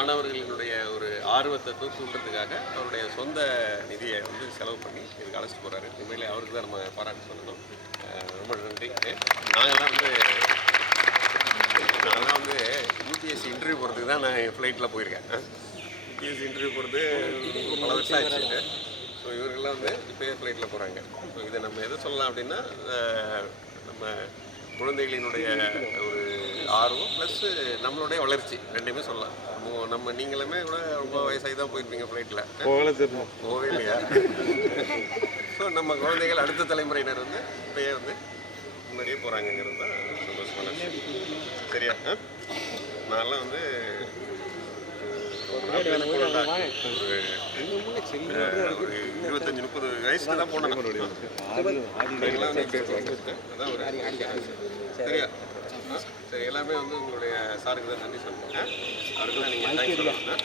மாணவர்களினுடைய ஒரு ஆர்வத்தை தூண்டுறதுக்காக அவருடைய சொந்த நிதியை வந்து செலவு பண்ணி இதுக்கு அழைச்சிட்டு போகிறாரு. உண்மையிலே அவருக்கு தான் நம்ம பாராட்டு சொல்லணும். ரொம்ப நன்றி. நான்லாம் வந்து யூபிஎஸ்சி இன்டர்வியூ போகிறதுக்கு தான் நான் என் ஃப்ளைட்டில் போயிருக்கேன். யூபிஎஸ்சி இன்டர்வியூ போகிறது பல வருஷம் ஆச்சு. ஸோ இவர்கள்லாம் வந்து இப்போயே ஃப்ளைட்டில் போகிறாங்க. ஸோ இதை நம்ம எதை சொல்லலாம் அப்படின்னா, நம்ம குழந்தைகளினுடைய ஒரு ஆர்வம் ப்ளஸ் நம்மளுடைய வளர்ச்சி ரெண்டுமே சொல்லலாம். நம்ம நீங்களுமே கூட ரொம்ப வயசாகி தான் போயிருப்பீங்க ஃப்ளைட்டில், போகவே இல்லையா? ஸோ நம்ம குழந்தைகள் அடுத்த தலைமுறையினர் வந்து இப்போயே வந்து முன்னாடியே போகிறாங்கங்கிறது தான் சந்தோஷமான விஷயம். சரியா? நான்லாம் வந்து ஒரு 25-30 வயசுல தான் போனேன். சரியா? சரி, எல்லாமே வந்து உங்களுடைய சாருக்கு தான் நன்றி சொல்லுங்க. அவருக்கு தான் நீங்கள் தேங்க்ஸ் சொல்லணும்.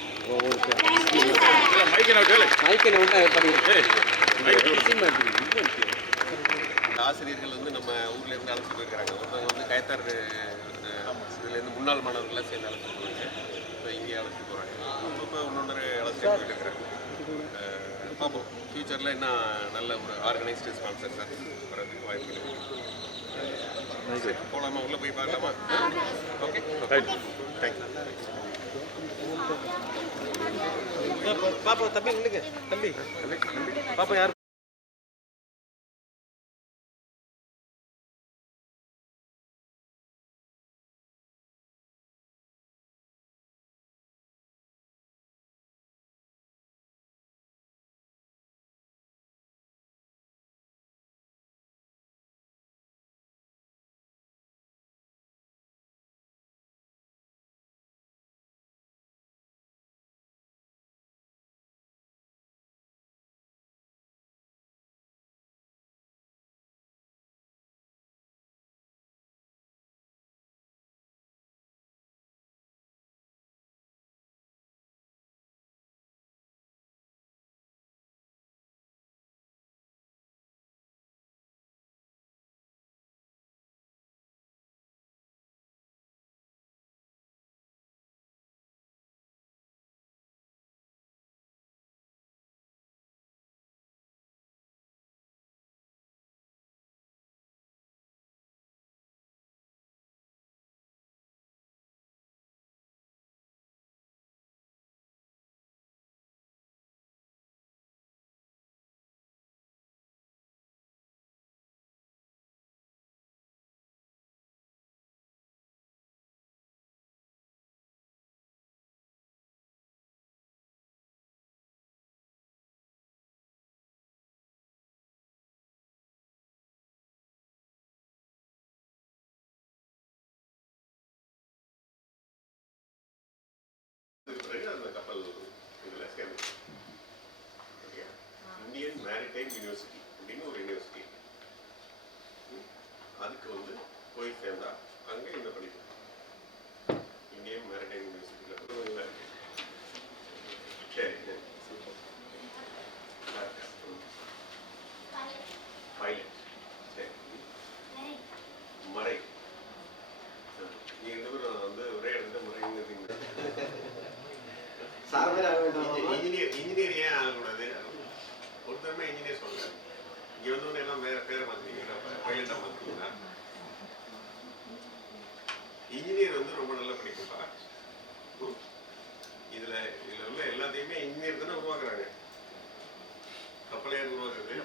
ஆசிரியர்கள் வந்து நம்ம ஊர்லேருந்து அழைச்சிட்டு போயிருக்கிறாங்க. ஒருத்தவங்க வந்து கயத்தார் இதுலேருந்து முன்னாள் மாணவர்கள்லாம் சேர்ந்து அழைச்சிட்டு போகிறாங்க. இப்போ இங்கே அழைச்சிட்டு போகிறாங்க. இப்போ இன்னொன்று அழைச்சிட்டு போயிட்டு இருக்கிறாங்க. பார்ப்போம் ஃப்யூச்சரில் என்ன நல்ல ஒரு ஆர்கனைஸ்டு ஸ்பான்சர்ஸாக வரதுக்கு வாய்ப்பு இருக்குது. சரி, போகலாமா? உள்ளே போய் பார்க்கலாமா? Okay, thank you. பாப்பா தம்பி இல்லைங்க, தம்பி பாப்பா யார்? அந்த கப்பல் இதில் சேர்ந்து இந்தியன் மேரிடைம் யூனிவர்சிட்டி அப்படின்னு ஒரு யூனிவர்சிட்டி, அதுக்கு வந்து போய் சேர்ந்தா அங்கே இந்த படிப்பு இந்தியன் மேரிடைம் யூனிவர்சிட்டியில். சரி, பைலட். சரி, மறை. நீங்கள் ரெண்டு பேரும் வந்து ஒரே இடத்துல முறைங்க. இன்ஜினியர் ஏன் ஆகக்கூடாது? ஒருத்தருமே இன்ஜினியர் சொல்லுங்க. இங்கே வந்து எல்லாம் வேற பேரை மாற்றிங்களா, பைலட்டாக மாற்றிங்களா? இன்ஜினியர் வந்து ரொம்ப நல்லா படிக்கும்பா. இதில் உள்ள எல்லாத்தையுமே இன்ஜினியர் தானே உருவாக்குறாங்க. கப்பலையார் உருவாக்குறது